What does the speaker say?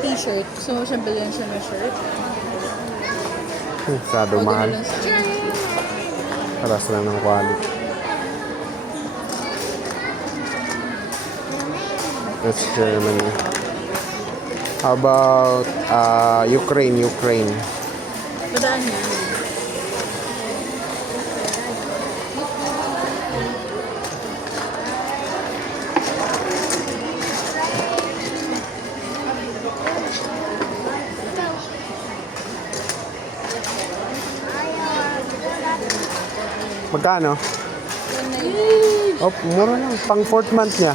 t-shirt. Gusto mo siyang bilhin siya ng shirt? Masyado O, mahal. doon na lang sa Paras lang ng quality. That's Germany. How about Ukraine? Badaan niya. Magkano? Oh, mura lang. Pang 4th month niya.